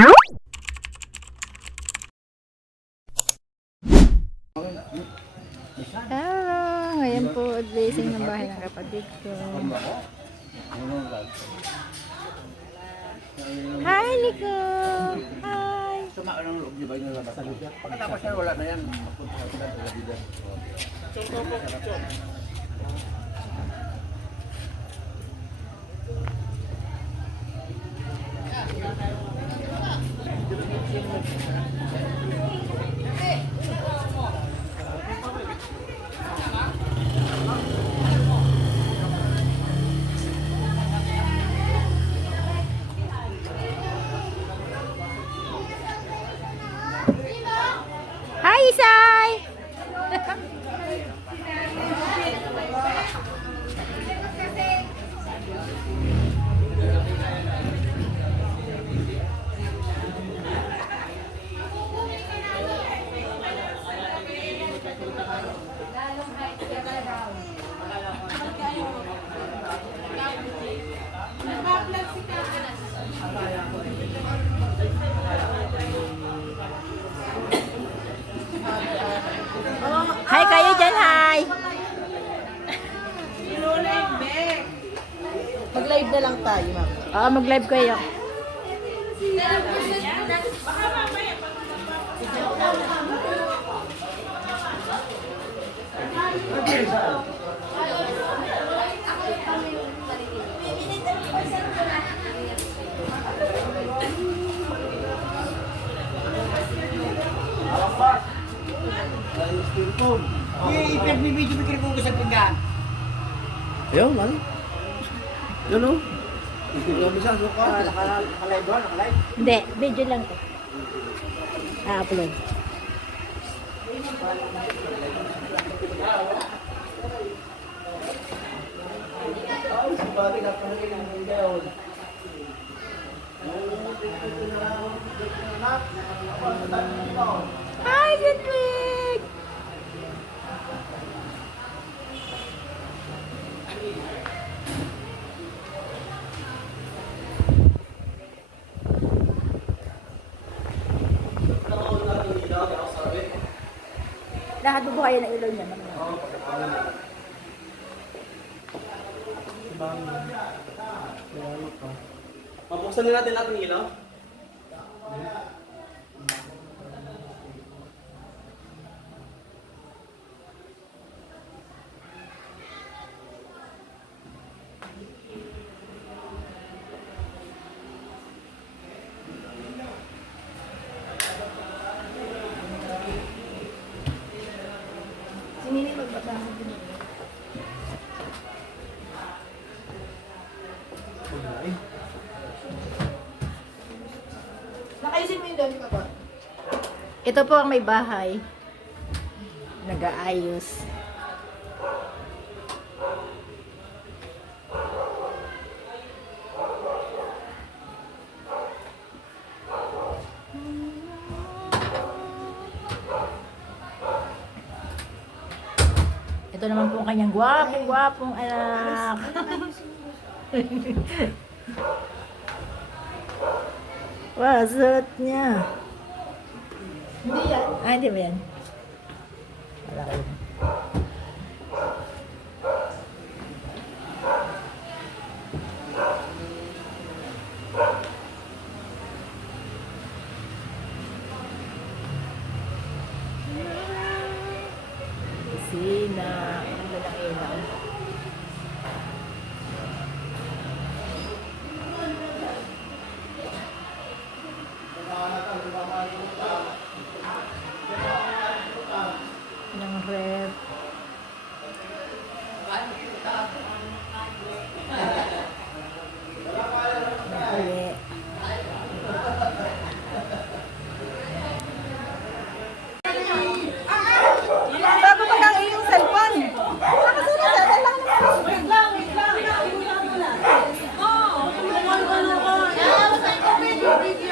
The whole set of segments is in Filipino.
Ngayon po, blessing ng bahay ng kapatid ko. Hi, Nico! Hi! Pagkatapos yan, wala na yan. Hi, Isay! Hi kayo dyan, hi! Mag-live na lang tayo, ma'am. Oo, mag-live kayo. I-video ko sa pinggan. Ayun, man. Yun o. Bisa, suka. Nakalive ba? Nakalive? Hindi, video lang to. Upload. Hi, Ludwig! Lahat mo kayo ng ilaw niya. Mabuksan din natin lahat ng ilaw. Sinili magbabahan din. Nakaisin mo yung doon ka ba? Ito po ang may bahay. Nag-aayos. Ito naman po ang kanyang gwapong anak. Wow, suot niya. Hindi yan. Ah, hindi ba yan? Wala kayo. Kusina. Ang ganda ng ilaw. Ng rep. Uwi. Bago pa lang iyong cellphone. Nakasunod sa lang. Wait lang.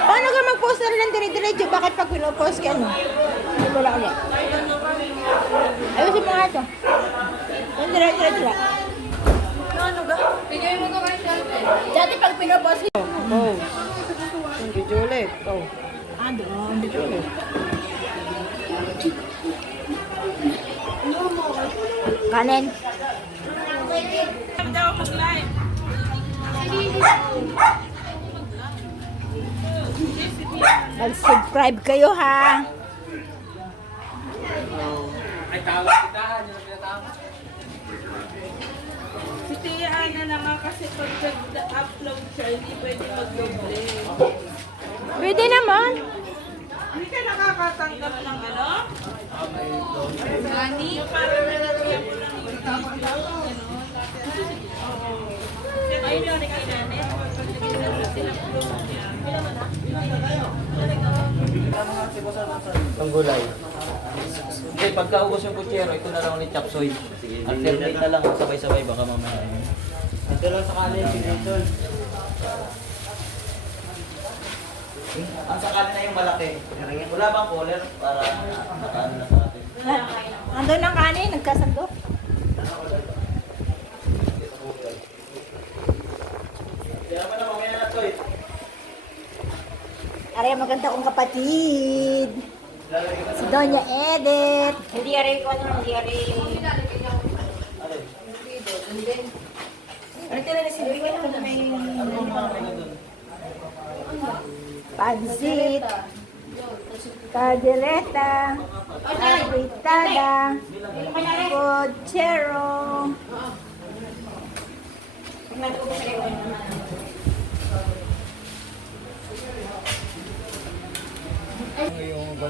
Paano ka mag-post na rin ng dire-diretso? Bakit pag pinopost ka, ano? Hindi ko lang ulit. Ayusin mo nga ito. Yung dire-diretso lang. Ano ga? Bigay mo ko kay Shelby. Dati pag pinopost ko. Oh. Video ulit. Oh. Ah, doon. Video ulit. Kanin. Mag-subscribe kayo ha. Ay, tawag kita. Hindi na pinatawag. Si Tia Ana naman kasi pag nag-upload siya, hindi pwede mag-doble. Pwede naman. Hindi ka nakakatanggap ng ano? Money? Parang nalagyan mo lang yung video. Ayun yun, kay Nanet. Pag nag-upload niya. Ang gulay. Okay, pagkaubos yung kutsero, ito na lang ulit chop suey. Alternate na lang, sabay-sabay, baka mamaya. Ito lang sa kanin, pinitol. Ang sa kanin na yung malaki. Wala bang cooler para nakaano na sa atin? Andun ang kanin, nagkasandok. Kaya naman na mamaya na to eh. Aray, maganda kong kapatid. Si Doña Edith. Hindi aray ko, hindi aray. Ano tira na si Doña? Pansit. Caldereta. Abritada. Pochero.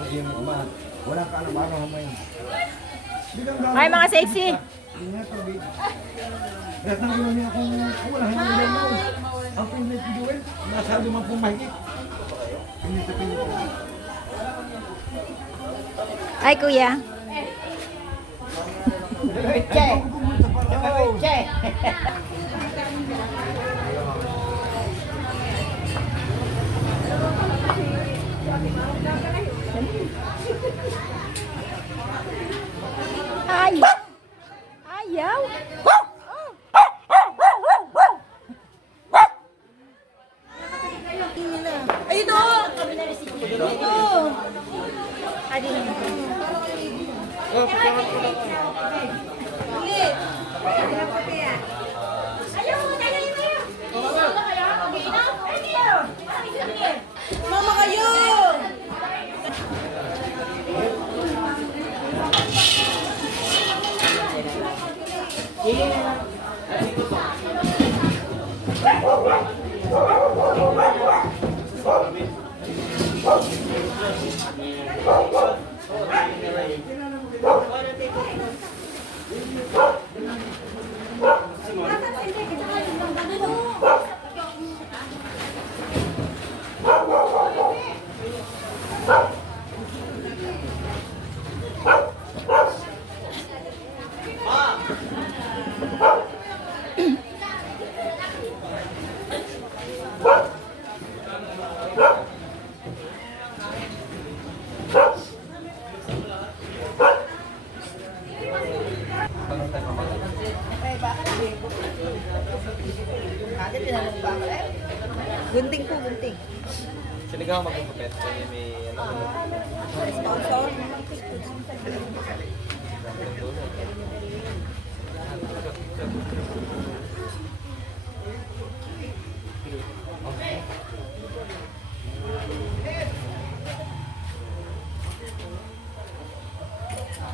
yung uma, wala ka alam araw ngayon. Ay, mga sexy. Kaya nang ginawa niya akong wala nang ginawa mo. Ang pinit ko Joel, nasa 50 mahigit. Pinit na pinit. Ay, kuya. Che! Che! Ay. Ayaw. Ay, ito. Ito. Ay, din. Mama kayo! Gunting po, gunting. Sinigaw magpupet. Kaya may ano. Sponsor.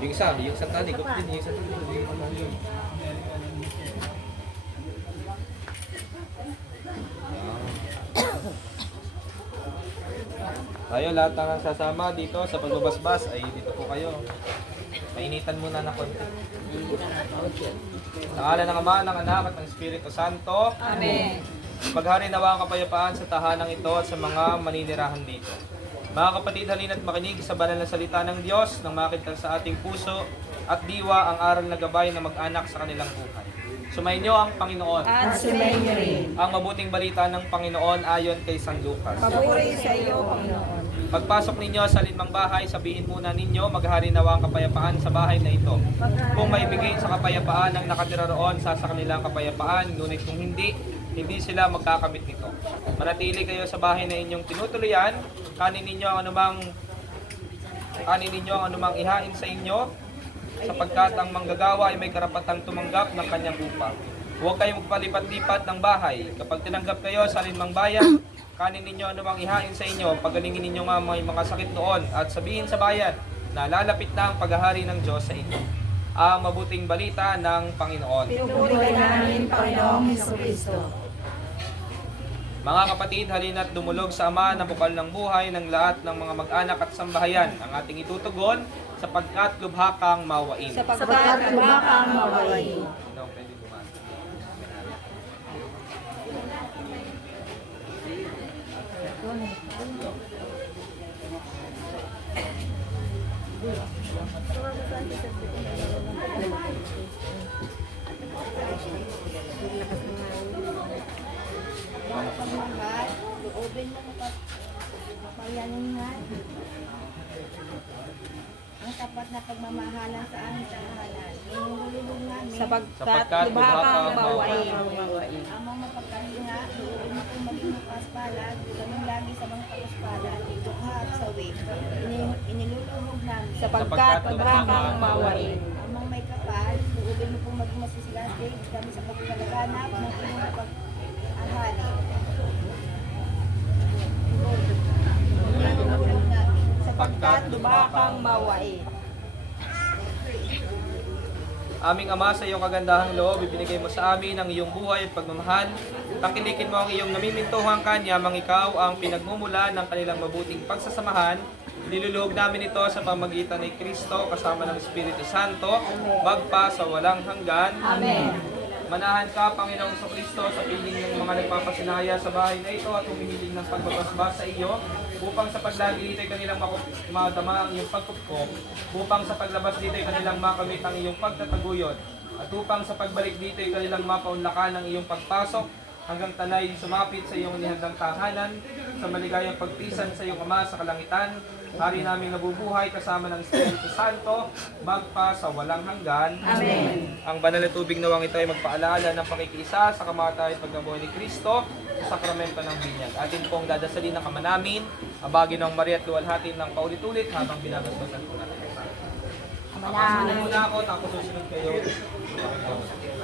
Yung sa tali, gup din. Yung sa tali. Tayo lahat ng sasama dito sa pagbabasbas ay dito po kayo. Mainitan muna na konti. Sa ngalan ng Ama, ng Anak at ng Espiritu Santo. Amen. Maghari nawa ang kapayapaan sa tahanang ito at sa mga maninirahan dito. Mga kapatid, halina't makinig sa banal na salita ng Diyos nang makita sa ating puso at diwa ang aral na gabay na mag-anak sa kanilang buhay. Sumainyo ang Panginoon. At sumayin rin. Ang mabuting balita ng Panginoon ayon kay San Lucas. Papuri sa iyo, Panginoon. Pagpasok ninyo sa linmang bahay, sabihin muna ninyo, maghari nawa ang kapayapaan sa bahay na ito. Kung maibigay sa kapayapaan ang nakatira roon, sa kanilang kapayapaan, ngunit kung hindi, hindi sila magkakamit nito. Manatili kayo sa bahay na inyong tinutuluyan, kanin ninyo ang anumang ihain sa inyo, sapagkat ang manggagawa ay may karapatang tumanggap ng kanyang upa. Huwag kayong magpalipat-lipat ng bahay. Kapag tinanggap kayo sa alinmang bayan, kanin ninyo anumang ihain sa inyo, pagalingin ninyo nga may mga sakit noon, at sabihin sa bayan na lalapit na ang paghahari ng Diyos sa inyo. Ang mabuting balita ng Panginoon. Pinupuri ka namin, Panginoong Jesucristo. Mga kapatid, halina't dumulog sa Ama na bukal ng buhay ng lahat ng mga mag-anak at sambahayan. Ang ating itutugon sapagkat lubha kang mawain. Sapagkat lubha kang mawain. No, pwede bumasa. Ang tapat na pagmamahalan sa aming tahanan. Inululong namin Sapagkat lubha kang mawain. ang mga mapagkahinga, doon mo kung maging mapaspalag, ganun lagi sa mga kapaspalag, dukha at sawi. Iniluluhog namin. Sapagkat lubha kang mawain. Ang mga may kapal, doon mo kung maging masisilate, kami sa pagkalaganap ng inyong pag-ahali. Iniluluhog namin. Sapagkat Lubha kang mawain. Aming Ama, sa iyong kagandahang loob, ibinigay mo sa amin ang iyong buhay at pagmamahal. Tangkilikin mo ang iyong namimintuhang kanya, mang ikaw ang pinagmumula ng kanilang mabuting pagsasamahan. Niluluhog namin ito sa pamagitan ni Kristo kasama ng Espiritu Santo, magpa sa walang hanggan. Amen. Manahan ka, Panginoong Kristo, sa piling ng mga nagpapasinaya sa bahay na ito at humihiling ng pagbabasbas sa iyo, upang sa paglagi dito ay kanilang madama ang iyong pagkupkop, upang sa paglabas dito ay kanilang makamit ang iyong pagtataguyod, at upang sa pagbalik dito ay kanilang mapaunlakan ang iyong pagpasok, hanggang tanay sumapit sa iyong nihandang tahanan, sa maligayang pagpisan sa iyong Ama sa kalangitan. Hari namin nabubuhay kasama ng Espiritu Santo, magpa sa walang hanggan. Amen. Ang banal na tubig nawang ito ay magpaalala ng pakikiisa sa kamatayan at pagkabuhay ni Kristo sa sakramento ng binyag. Atin pong dadasalin ng Ama namin, abagin ng Maria at luwalhatin ng paulit-ulit habang binabasbasan po natin. Susunod muna ako, tapos susunod kayo.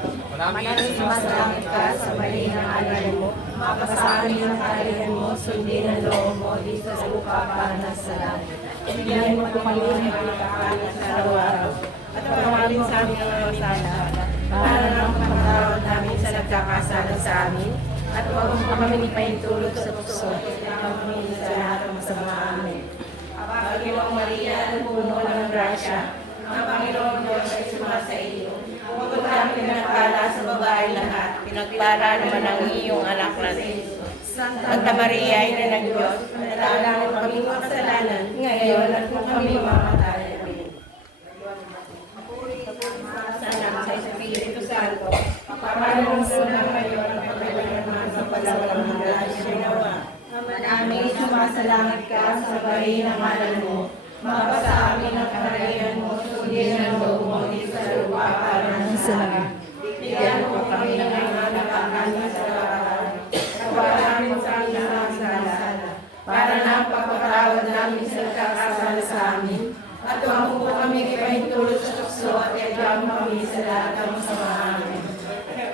Manalangin sumasalangit ka sa mali ng alay mo, makasahin ang kalihan mo, sundin ang loob mo dito sa lupa para sa langit. Bigyan mo kami ng pagkakain sa araw-araw, at patawarin sa aming mga masala, para nang pagkatawad namin sa nagkakasala sa amin, at huwag mo kami ipahintulot sa tukso, at kami sa lahat ng masama amin. Panginoong Maria, ang puno ng grasya, ang Panginoong Diyos ay sumasa iyo. Bukod kang pinagpala sa babae lahat, pinagpala naman ang iyong anak na Jesus. Santa Maria, ina ng Diyos, panalangin kami mga kasalanan, ngayon at kung kami mamatay. Amen. Sa Espiritu Santo, parang sunang ngayon, ang pagkakaroon sa palawalang hanggan nawa. Aming sumasalangit ka sa bahay ng ngalan mo, mabasa amin ang kaharian mo, sundin ang loob mo dito sa lupa para sa langit. Bigyan mo kami ng mga nakakain sa araw. Tawaran mo sa aming mga sala, para na ang pagpatawad namin sa nagkakasala sa amin. At huwag mo kami ipahintulot sa tukso at iagam kami sa lahat ng masama amin.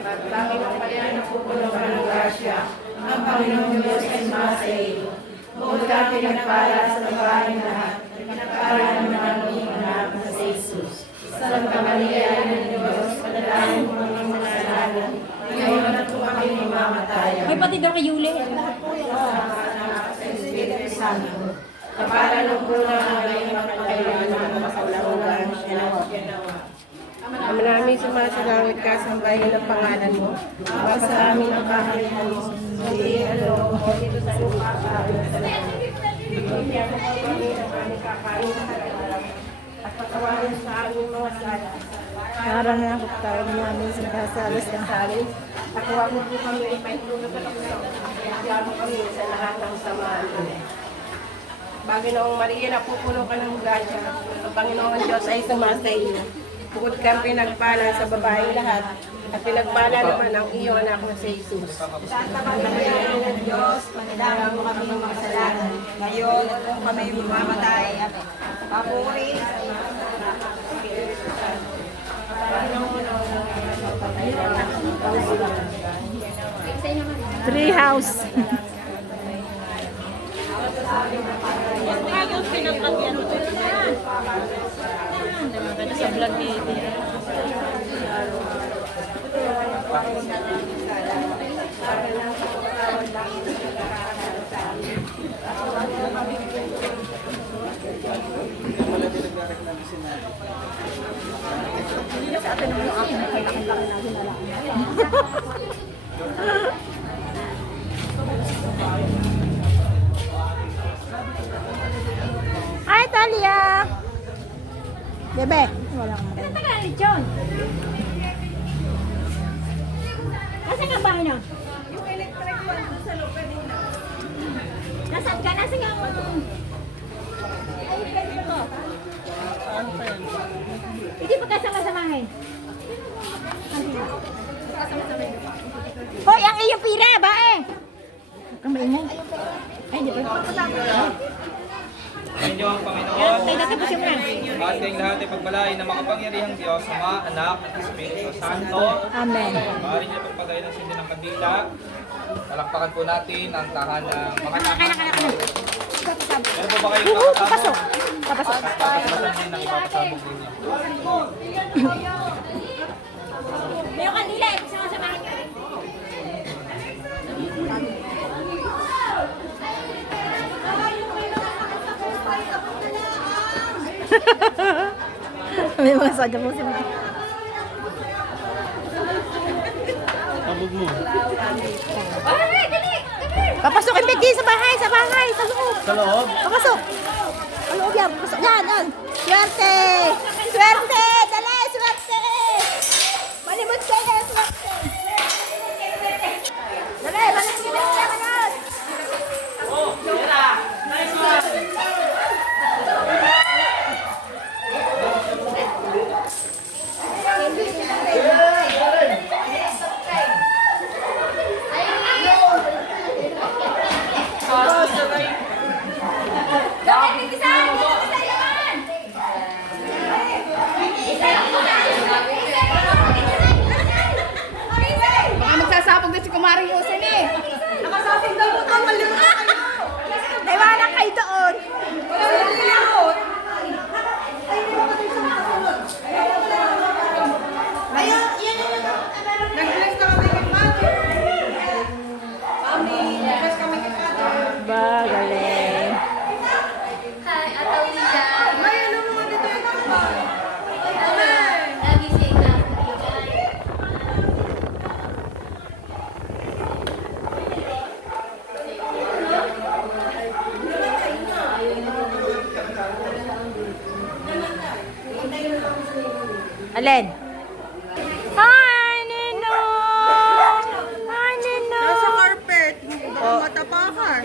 Pagpanginoon pa rin ang pupuno ka ng grasya, ang Panginoong Diyos ay sumasa iyo. Bukod ka pinagpala sa babae lahat, pinagpala naman ang iyong anak na si Jesus. Santa Maria, ina ng Diyos, panalangin mo ang mga kasalanan, ngayon at kung kami mamamatay. May pati daw kay Yuli. Sa Espiritu Santo, kapala ng puno ng ngayong magpakailan ng mga kaulawagan siya nawa. Ama namin sumasalangit ka sa bayan ng pangalan mo. Baka sa amin ang kaharian mo. Sundin ang loob mo dito sa lupa para sa langit. Bigyan mo kami ng aming kakain sa araw. At patawarin sa aming mga sala. Para na ang pagtawad namin sa kasalas ng salis. At huwag mo po kami ipahintulot sa tukso. Bigyan mo kami sa lahat ng samaan. Panginoong Maria, napupuno ka ng grasya. Ang Panginoong Diyos ay sumasa iyo. Bukod kang pinagpala sa babae lahat, At pinagpala naman ang iyong anak na si Jesus. Santa Maria, Ina ng Diyos, manalangin mo kami ng makasalanan. Ngayon at kung kami mamamatay. Amen. Papuri. Tree house. Sa vlog ni Hi, Talia! Bebe! Wala kang maganda. Tagal ni John! Nasaan ka bahay na? Yung electric one doon sa loob, pwede na. Nasaan ka? Nasaan ka? Ay, pwede mo. Hindi pa kasama-samahin. Hoy, ang iyong pira, bae! Kamaingay. Ay, hindi pa. Sa inyo ang Panginoon, Tayo tatapusin mo na. ating lahat ay pagpalain na makapangyarihang Diyos, Ama, Anak, at Espiritu Santo. Amen. Maaari niyo pagpatayin ng sindi ng kandila. Palakpakan po natin ang tahanang mga Meron po ba kayong Papasok. Papasok. Papasasan din ang ipapasabog ninyo. May kandila, sama-samahin ka rin. May mga sadya po sila. Tabog mo. Papasok yung Becky sa bahay, sa loob. Sa loob? Papasok. Sa loob yan, papasok. Yan. Swerte! Swerte! Dali, swerte! Malimot kayo, swerte! Dali, malimot kayo, manod! Baka magsasabog na si Kumaring Usen eh. Nakasasing daw po ito, malimut na kayo. Naiwanan kayo doon. Nag-bless ka kami kay Father. Mami, nag-bless kami kay Father. Bagaling. May ano naman dito yung number. Alin? Hi, Ninong! Hi, Ninong! Nasa carpet. Baka matapakan.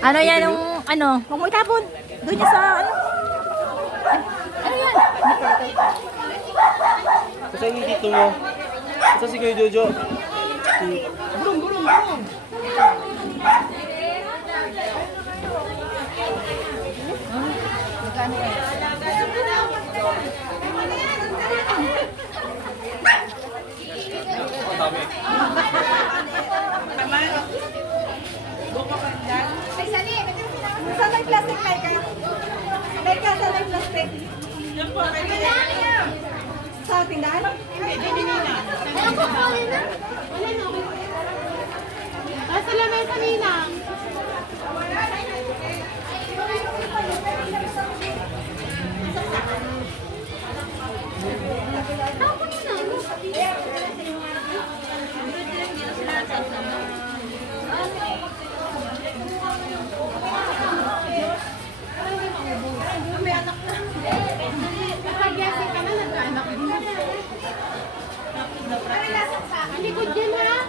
Ano yan yung, ano? Huwag mo itapon. Doon niya sa, ano? Ano yan? Kasi yung dito mo. Kasi si Kuya Jojo. Ang dami. Saan may plastic, Mecca? Mecca, saan may plastic? Sa tindahan? Ayun ko po, yun na. Wala na. Basta lang may kanina. Likod dyan ha.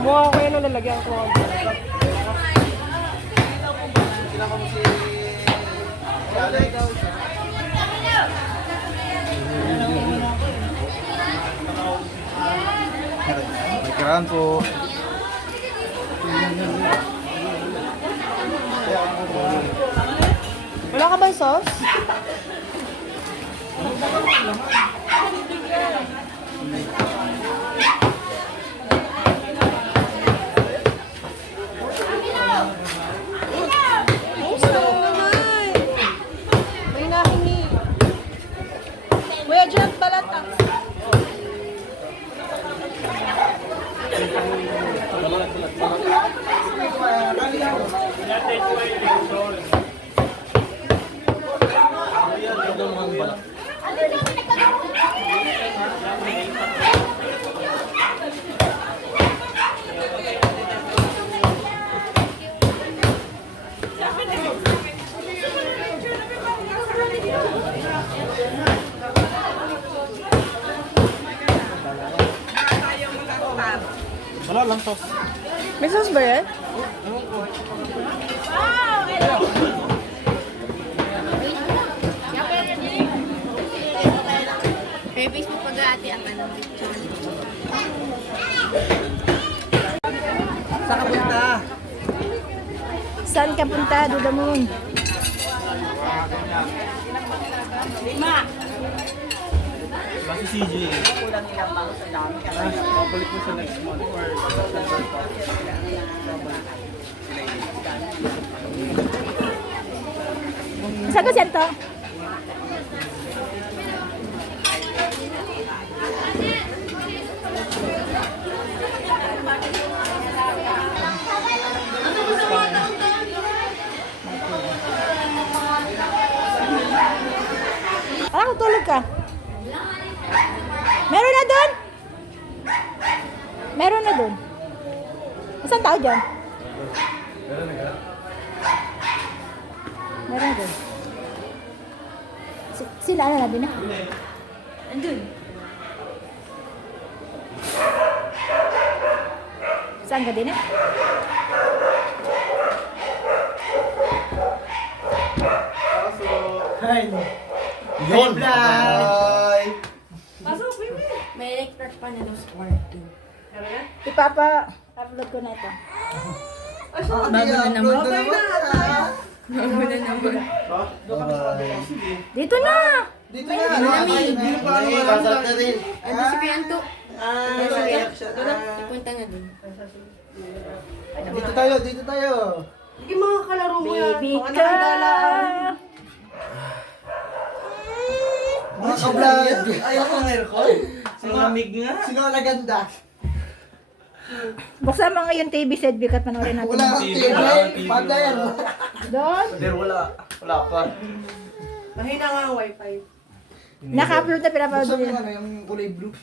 Mukha ko yan ang lalagyan ko. May kiraan po. Wala ka ba sauce? May nahingi. Kuya Jack, balat ah. Wala lang sauce. May sauce ba yan? Kaya Facebook pag-aati ang ano. Saan ka punta, Duda Moon? Kasi CJ. Babalik mo sa next month or Saan ka sento? Ah, tulog ka. Meron na doon? Meron na doon. Saan tao dyan? Meron na doon. Sila na nabi na? Andun. Saan ka din eh? Yun! Bye! May electric pa na daw sa kwarto. Ipapa-upload ko na ito. Bago na naman. Dito na! Dito na! Dito pa naman. Ando si Pianto. Ipunta na dun. Dito tayo. Baby ka! Mga ka-vlog. Ayaw ko ng aircon. Malamig nga. Sino ang naganda? Buksan mo ngayon TV set bikat panoorin natin. Wala kang TV, TV. wala kang TV. Pantay ano? Doon? Pero wala. Wala pa. Naka-upload na pinapanood Buksan mo nila. yung ano, yung kulay blue.